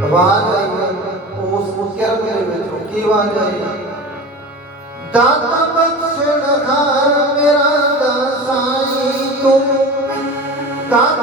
ਆਵਾਜ਼ ਆਈ ਹੈ, ਉਸ ਕਿਰਤ ਦੇ ਵਿੱਚੋਂ ਕੀ ਆਵਾਜ਼ ਆਈ ਦਾਤਾ ਬਖਸ਼ਣ ਹਾਰ ਮੇਰਾ ਦਾਸਾਈ ਤੂੰ ਦਾਤਾ